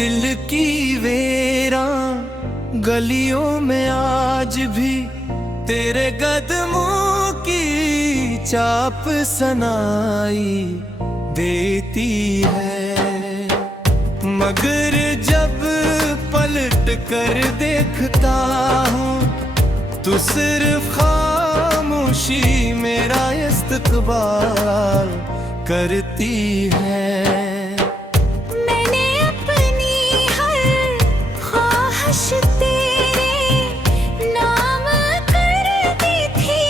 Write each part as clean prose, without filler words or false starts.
दिल की वेरा गलियों में आज भी तेरे कदमों की चाप सनाई देती है। मगर जब पलट कर देखता हूँ तो सिर्फ खामोशी मेरा इस्तकबाल करती है। तेरे नाम कर दी थी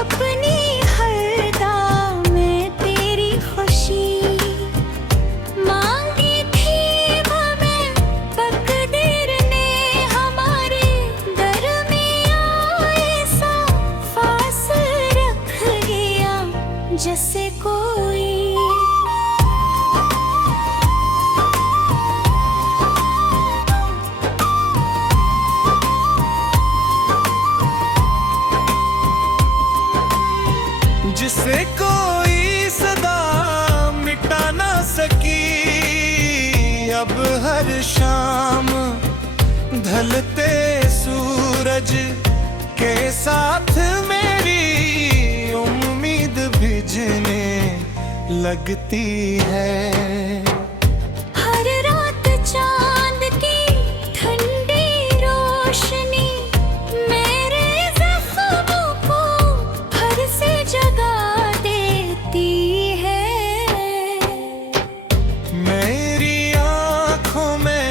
अपनी हर दाम में तेरी खुशी मांगी थी हमें तकदीर ने हमारे दरमियां ऐसा फासला रख गया जैसे कोई जिसे कोई सदा मिटा ना सकी। अब हर शाम ढलते सूरज के साथ मेरी उम्मीद भिजने लगती है। हर रात चांद की ठंडी रोशनी मेरे जख्मों को फिर से जगा देती है। मेरी आँखों में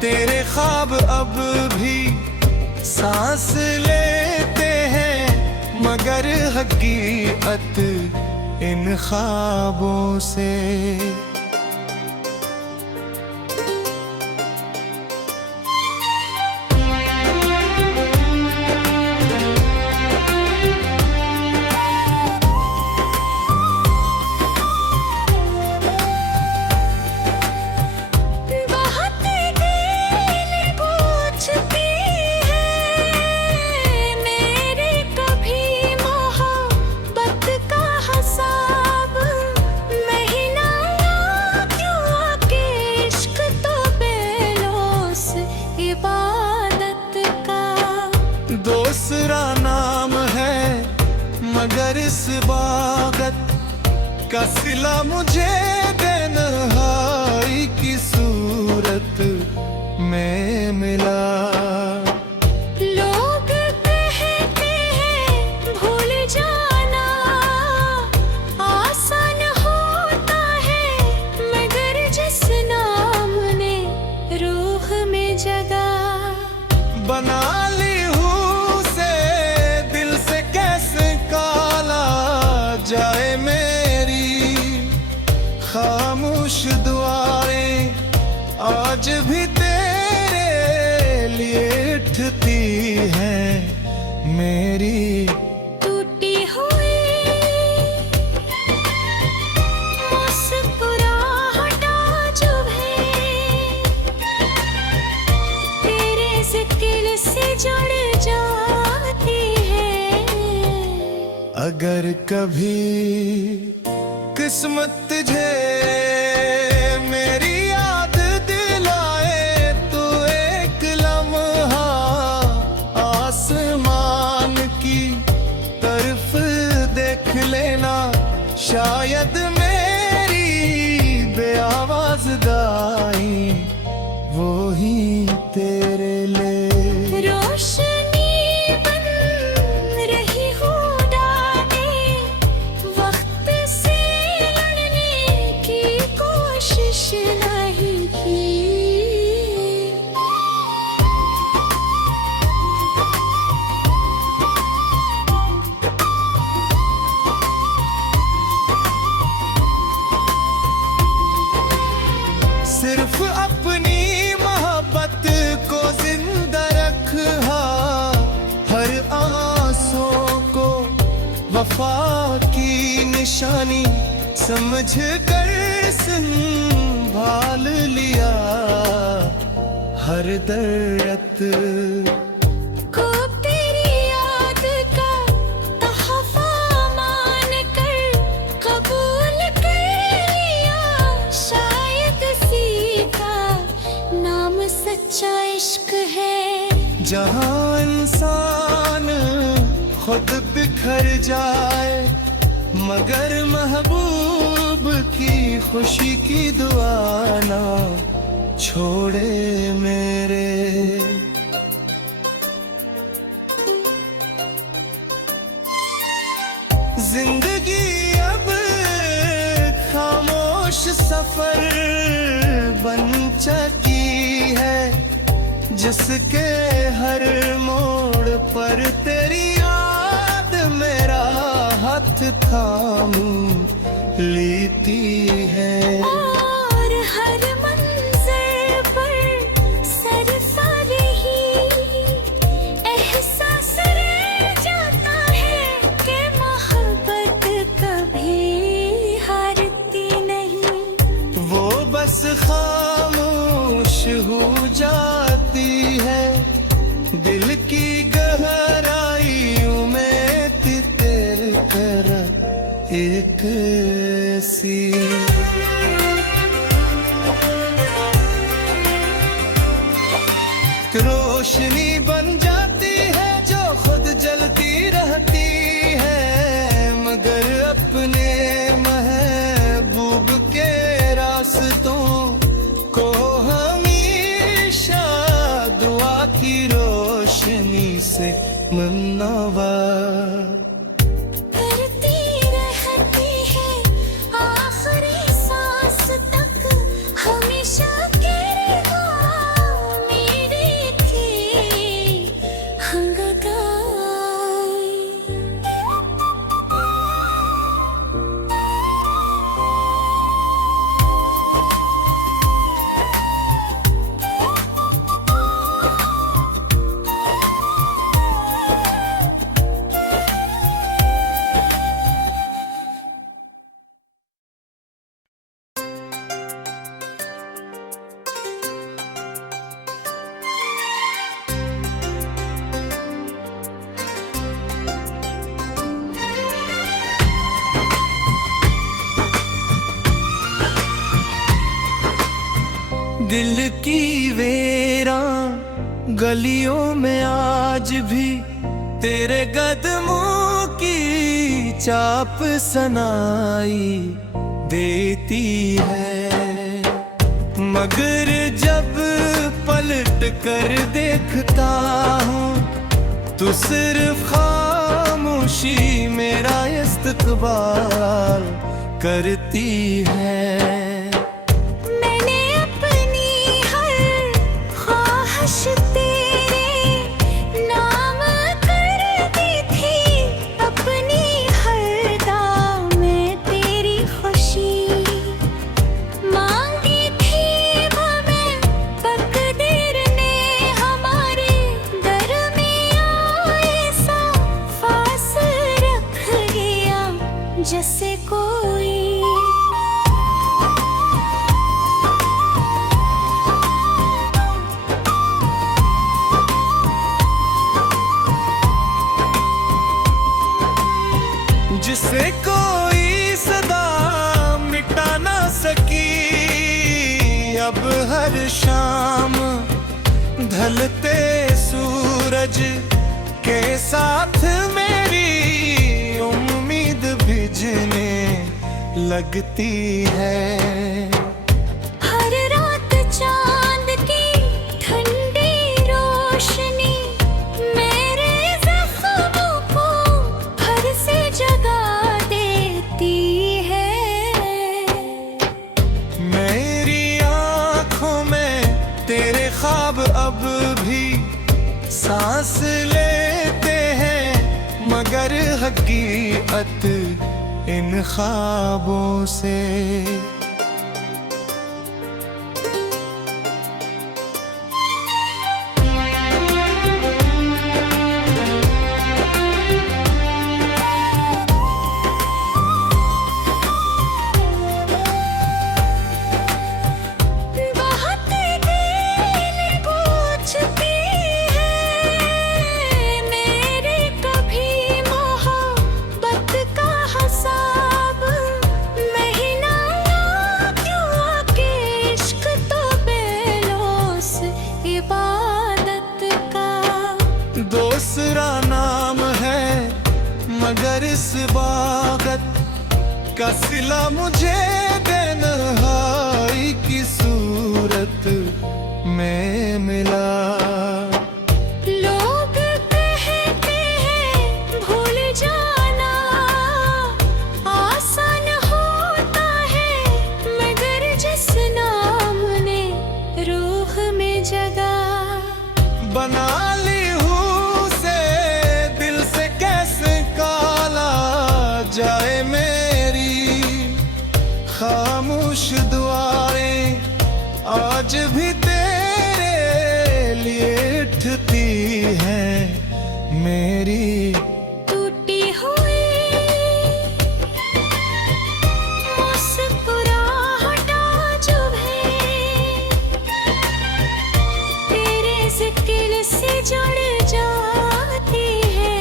तेरे ख्वाब अब भी सांस लेते हैं, मगर हकीकत इन ख्वाबों से दूसरा नाम है, मगर इस बागत का सिला मुझे तन्हाई की सूरत में मिला। लोग कहते हैं भूल जाना आसान होता है, मगर जिस नाम ने रूह में जगह बना ली जाए मेरी खामोश दुआएं आज भी तेरे लिए उठती हैं मेरी। टूटी हुई मुस्कुराहट जो है तेरे जिक्र से जुड़ जाती है। अगर कभी किस्मत तुझे मेरी याद दिलाए तो एक लम्हा आसमान की तरफ देख लेना, शायद मेरी बेआवाज गाई वो ही तेरे लिए रोशनी नहीं की। सिर्फ अपनी मोहब्बत को जिंदा रखा, हर आंसू को वफा की निशानी समझ कर संभाल लिया। हर दर्द को तेरी याद का तहफा मान कर कबूल कर लिया, शायद सीखा जहाँ इंसान खुद बिखर जाए, मगर महबूब की खुशी की दुआ ना छोड़े मेरे। जिंदगी अब खामोश सफर बन चुकी है, जिसके हर मोड़ पर तेरी याद मेरा हाथ थाम लेती है। और हर मंज़िल पर सरसरी एहसास रह जाता है कि मोहब्बत कभी हारती नहीं। वो बस खामोश हो जाती है, दिल की गहराइयों में तेरे तरह एक सी। रोशनी बन जाती है जो खुद जलती रहती है, मगर अपने महबूब के रास्तों को हमेशा दुआ की रोशनी से मनवर करती रहती है आखिरी सांस तक, हमेशा कहना मेरी थी हंगगाई। दिल की वेरां गलियों में आज भी तेरे कदमों की चाप सनाई देती है, मगर जब पलट कर देखता हूँ तो सिर्फ खामोशी मेरा इस्तकबाल करती है। तेरे नाम कर दी थी अपनी हर दाम में तेरी खुशी मांगी थी हमें, तकदीर ने हमारे दरमियां ऐसा फासला रख गया जैसे कोई। जिसे कोई सदा मिटा ना सकी, अब हर शाम ढलते सूरज के साथ मेरी उम्मीद भिजने लगती है। हर रात चांद की ठंडी रोशनी मेरे जख्मों को फिर से जगा देती है। मेरी आँखों में तेरे ख्वाब अब भी सांस लेते हैं, मगर हकीकत इन ख्वाबों से हिसाब महीना मगर इस बागत का सिला मुझे बेनहाई की सूरत में मिला। लोग कहते हैं भूल जाना आसान होता है, मगर जिस नाम ने रूह में जगा बना ली हूँ से दिल से कैसे काला जाए मेरी खामोश दुआएं आज भी तेरे लिए उठती हैं मेरी। टूटी हुई मुस्कुराहटा जो है तेरे जिक्र से जुड़ जाती है।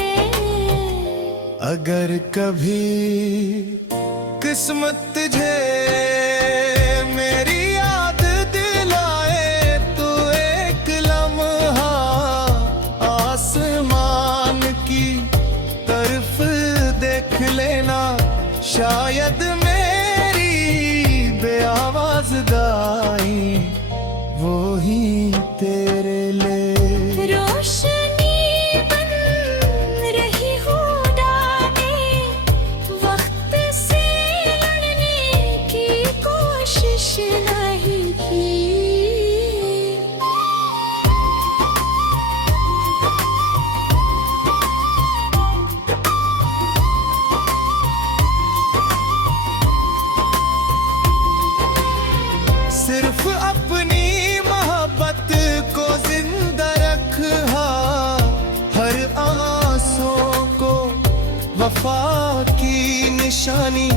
अगर कभी किस्मत तुझे मेरी याद दिलाए तो एक लम्हा आसमान की तरफ देख लेना, शायद मेरी बेआवाज गाई वो ही तेरे लिए। रोशनी बन रही हूँ डाले, वक्त से लड़ने की कोशिश नहीं की। सिर्फ अपनी मोहब्बत को जिंदा रखा, हर आंसू को वफा की निशानी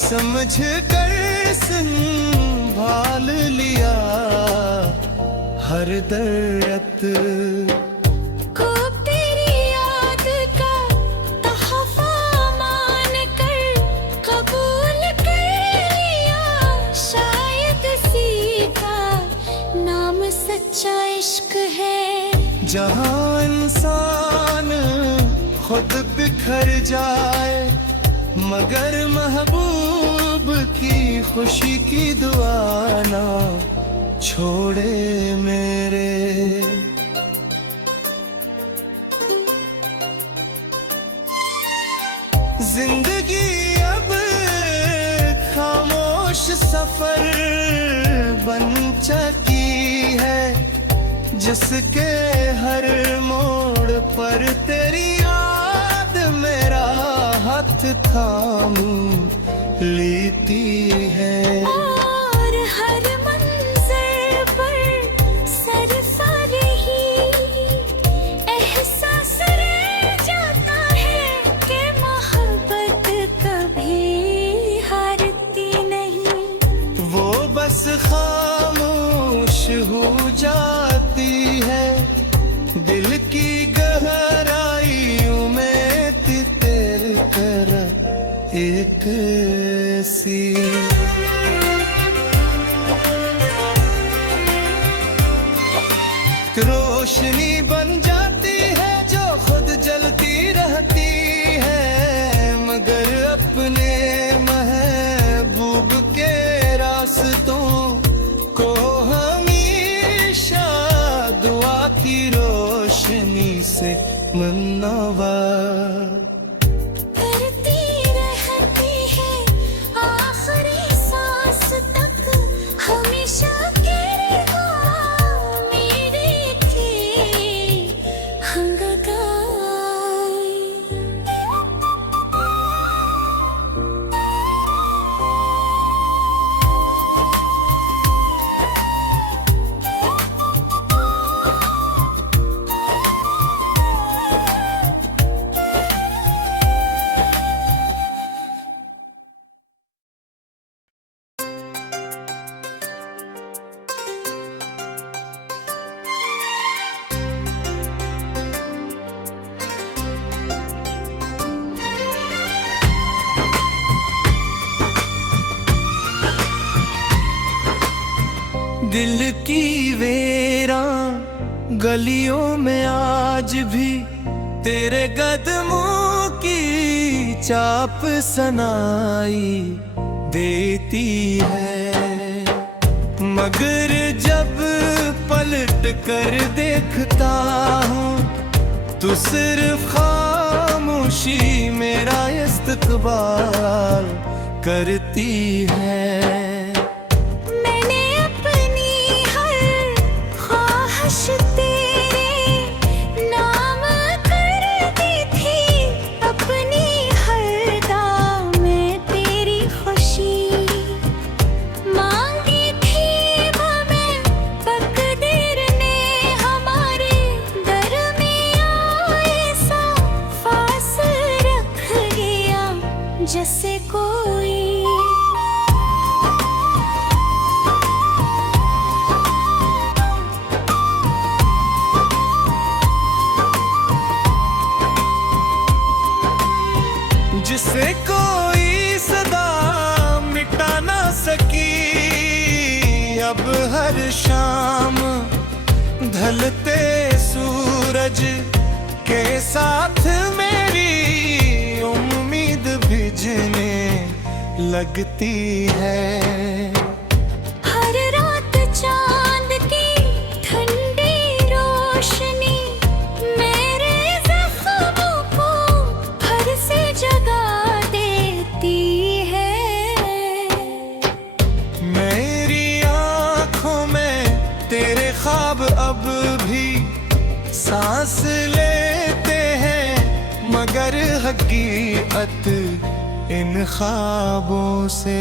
समझ कर संभाल लिया। हर दर्द को तेरी याद का तहफा मान कर कबूल कर लिया, शायद सीखा नाम सच्चा इश्क है। जहाँ इंसान खुद बिखर जाए मगर महबूब की खुशी की दुआ ना छोड़े मेरे। जिंदगी अब खामोश सफर बन चुकी है, जिसके हर मोड़ पर तेरी याद मेरा हाथ थाम लेती है। और हर मंज़िल पर सरसर ही एहसास रह जाता है कि मोहब्बत कभी हारती नहीं। वो बस खामोश हो जाती है, दिल की गहराइयों में तेरे तरह एक सी रोशनी बन जाती है जो खुद जलती रहती है, मगर अपने महबूब के रास्तों को हमेशा दुआ की रोशनी से मनवर करती रहती है आखिरी सांस तक, हमेशा करेगा मेरे की हंगाई। दिल की वेरां गलियों में आज भी तेरे कदमों की चाप सनाई देती है, मगर जब पलट कर देखता हूँ तो सिर्फ खामोशी मेरा इस्तकबाल करती है। मैंने अपनी हर ख्वाहिश तेरे नाम कर दी थी, अपनी हर दाम में तेरी खुशी मांगी थी हमें। तकदीर ने हमारे दरमियां ऐसा फासला रख गया जैसे कोई जिसे कोई सदा मिटा ना सकी। अब हर शाम ढलते सूरज के साथ मेरी उम्मीद भिजने लगती है। हर रात चांद की ठंडी रोशनी मेरे जख्मों को फिर से जगा देती है। मेरी आँखों में तेरे ख्वाब अब भी सांस लेते हैं, मगर हकीकत इन ख्वाबों से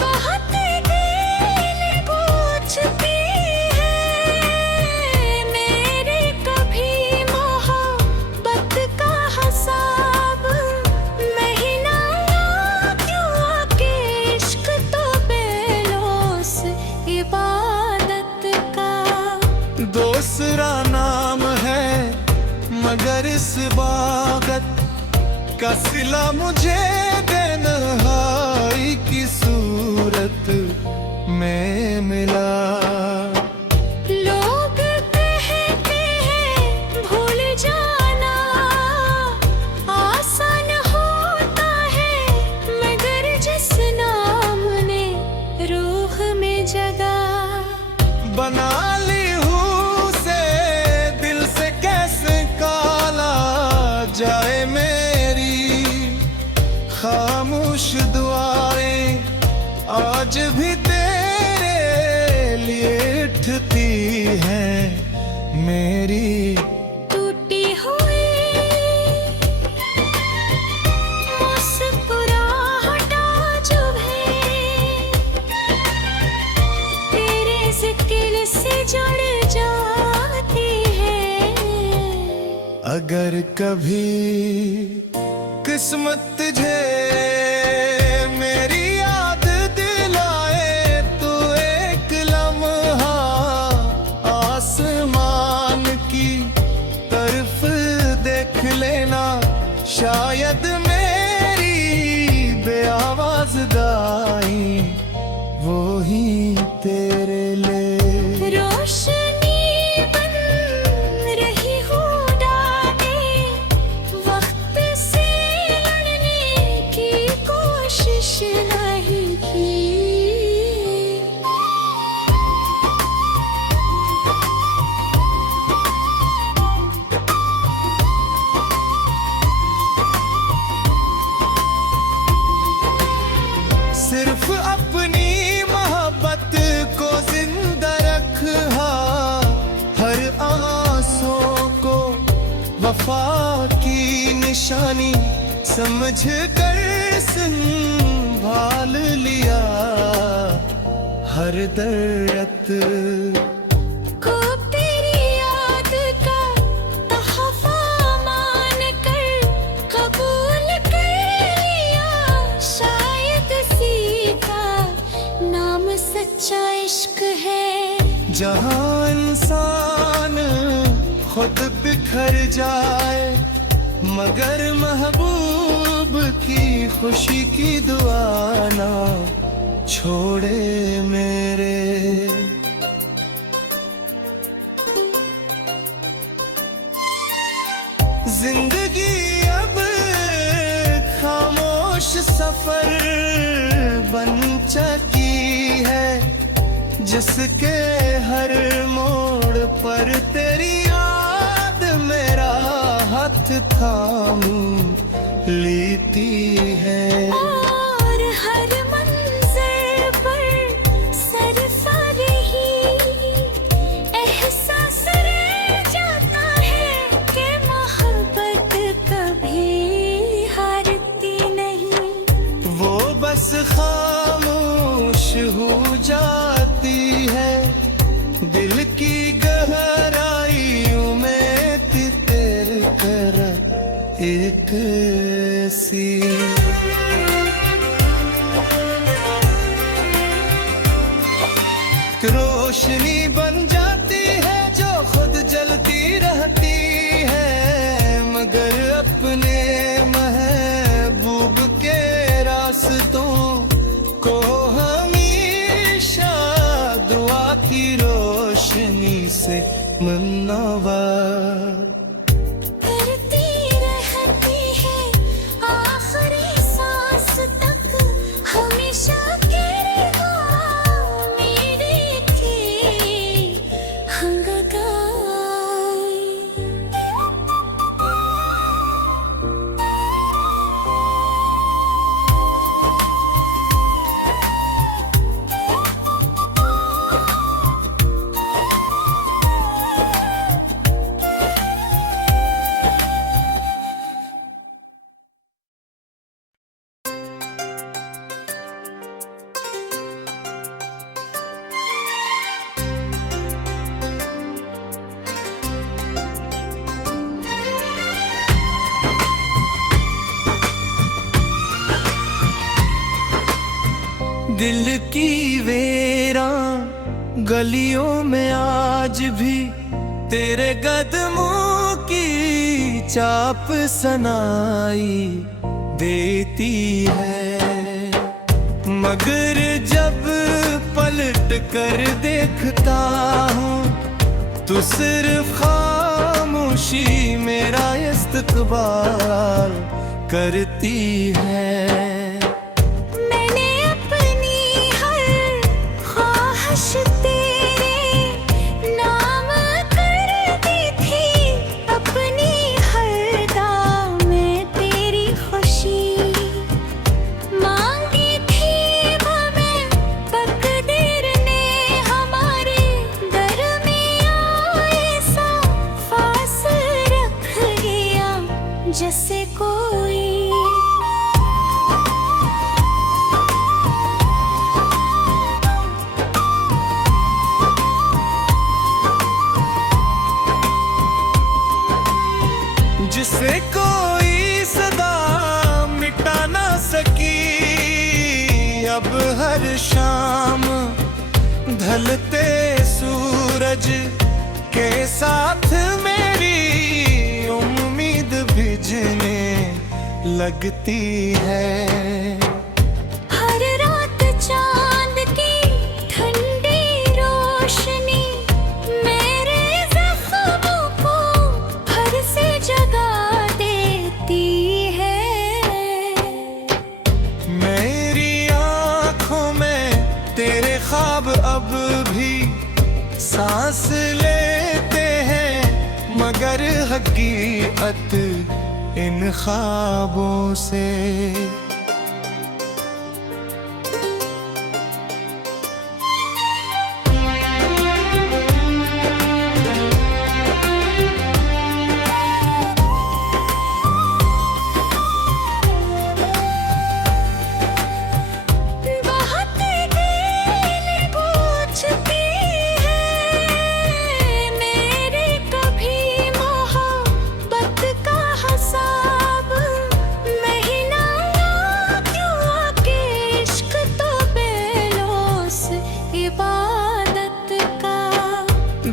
बहुत दिल पूछती है मेरे कभी मोहब्बत का हिसाब। महीना क्यों आके इश्क तो बेलौस इबादत का। दूसरा नाम है, मगर इस बागत का सिला मुझे तन्हाई की सूरत में मिला। लोग कहते हैं भूल जाना आसान होता है, मगर जिस नाम ने रूह में जगा बना ली हूँ से दिल से कैसे काला जाए मेरी खामोश दुआएं आज भी तेरे लिए उठती हैं मेरी। टूटी हुई मुस्कुराहटा जो है तेरे जिक्र से जुड़ जाती है। अगर कभी किस्मत तुझे मेरी याद दिलाए तो एक लम्हा आसमान की तरफ देख लेना, शायद मेरी बेआवाज़ दाई वो ही तेरे लिए रोशनी बन रही हूँ डाले, वक्त से लड़ने की कोशिश नहीं की। सिर्फ अपनी मोहब्बत को जिंदा रखा, हर आंसू को वफा की निशानी समझ कर संभाल लिया। हर दर्द को तेरी याद का तहफा मान कर कबूल कर लिया, शायद सीखा नाम सच्चा इश्क है। जहाँ इंसान खुद बिखर जाए मगर महबूब की खुशी की दुआ ना छोड़े मेरे। जिंदगी अब खामोश सफर बन चुकी है, जिसके हर मोड़ पर तेरी याद मेरा हाथ थाम लेती है। और हर मंज़िल पर सरसर ही एहसास रह जाता है कि मोहब्बत कभी हारती नहीं। वो बस खामोश हो जाती है, दिल की गहराइयों में तेरे तरह एक सी रोशनी बन जाती है जो खुद जलती रहती है, मगर अपने महबूब के रास्तों को हमेशा दुआ की रोशनी से मुनव्वर करती रहती है आखिरी सांस तक, हमेशा तेरे मेरे की हंगाई। दिल की वेरां गलियों में आज भी तेरे कदमों की चाप सनाई देती है, मगर जब पलट कर देखता हूँ तो सिर्फ खामोशी मेरा इस्तकबाल करती है। तेरे नाम कर दी थी अपनी हर दाम में तेरी खुशी मांगी थी हमें, तकदीर ने हमारे दरमियां ऐसा फासला रख गया जैसे कोई। जिसे कोई सदा मिटा ना सकी, अब हर शाम ढलते सूरज के साथ मेरी उम्मीद भिजने लगती है। हर रात चांद की ठंडी रोशनी मेरे जख्मों को हर से जगा देती है। मेरी आँखों में तेरे ख्वाब अब भी सांस लेते हैं, मगर हकीकत इन ख्वाबों से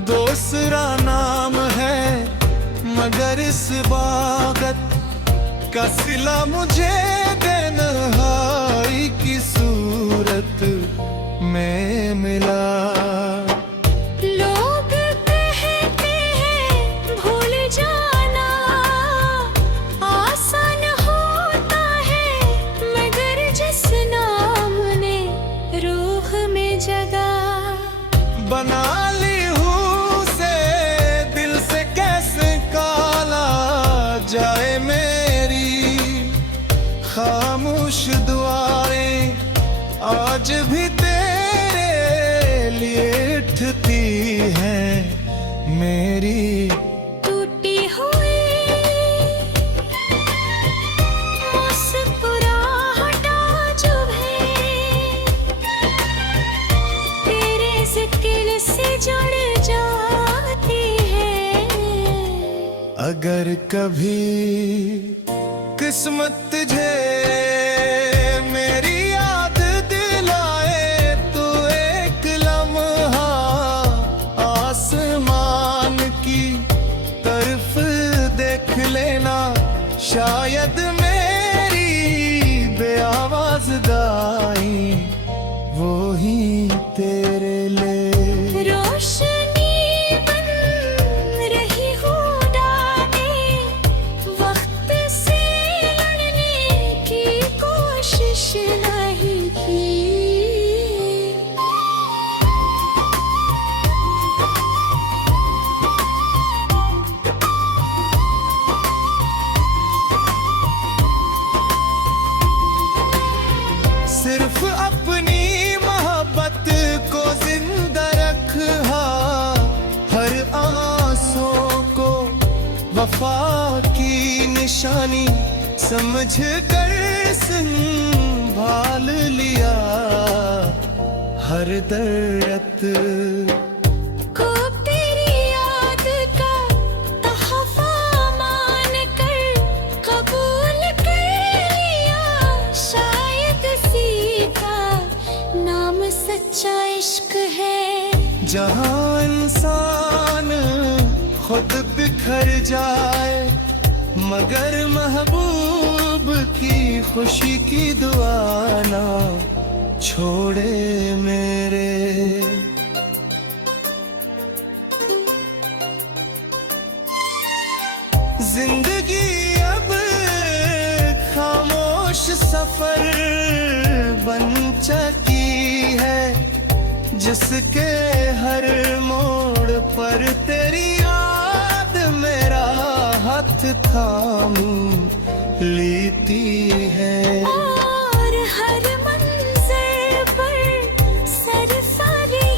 दूसरा नाम है, मगर इस बात का सिला मुझे तन्हाई की सूरत में मिला। लोग कहते हैं भूल जाना आसान होता है, मगर जिस नाम ने रूह में जगा बना ली हूँ से दिल से कैसे काला जाए मेरी खामोश दुआएं आज भी तेरे लिए उठती हैं मेरी। टूटी हुई मुस्कुराहटा जो है तेरे जिक्र से जुड़ जाती है। अगर कभी किस्मत तुझे मेरी याद दिलाए तो एक लम्हा आसमान की तरफ देख लेना, शायद मेरी बेआवाज गाई वो ही तेरे लिए। रोशनी बन रही हूँ डाले, वक्त से लड़ने की कोशिश नहीं की। सिर्फ अपनी मोहब्बत को जिंदा रखा, हर आंसू को वफा की निशानी समझ कर संभाल लिया। हर दर्द को तेरी याद का तहफा मान कर कबूल कर लिया, शायद सीखा नाम सच्चा इश्क है। जहाँ इंसान खुद बिखर जाए मगर महबूब की खुशी की दुआ ना छोड़े मेरे। जिंदगी अब खामोश सफर बन चुकी है, जिसके हर मोड़ पर तेरी याद मेरा हाथ थाम लेती है। और हर मंज़िल पर सरसरी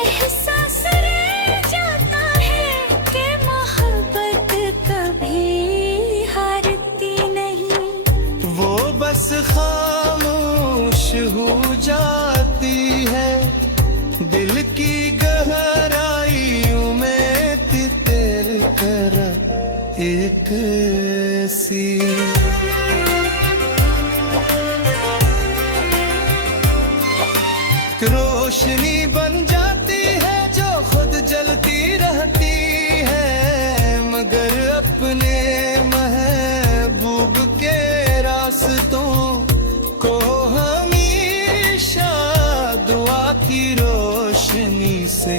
एहसास रह जाता है कि मोहब्बत कभी हारती नहीं। वो बस खामोश हो जाती है, दिल की गहराइयों में तितर कर एक सी। रोशनी बन जाती है जो खुद जलती रहती है, मगर अपने महबूब के रास्तों को हमेशा दुआ की रोशनी से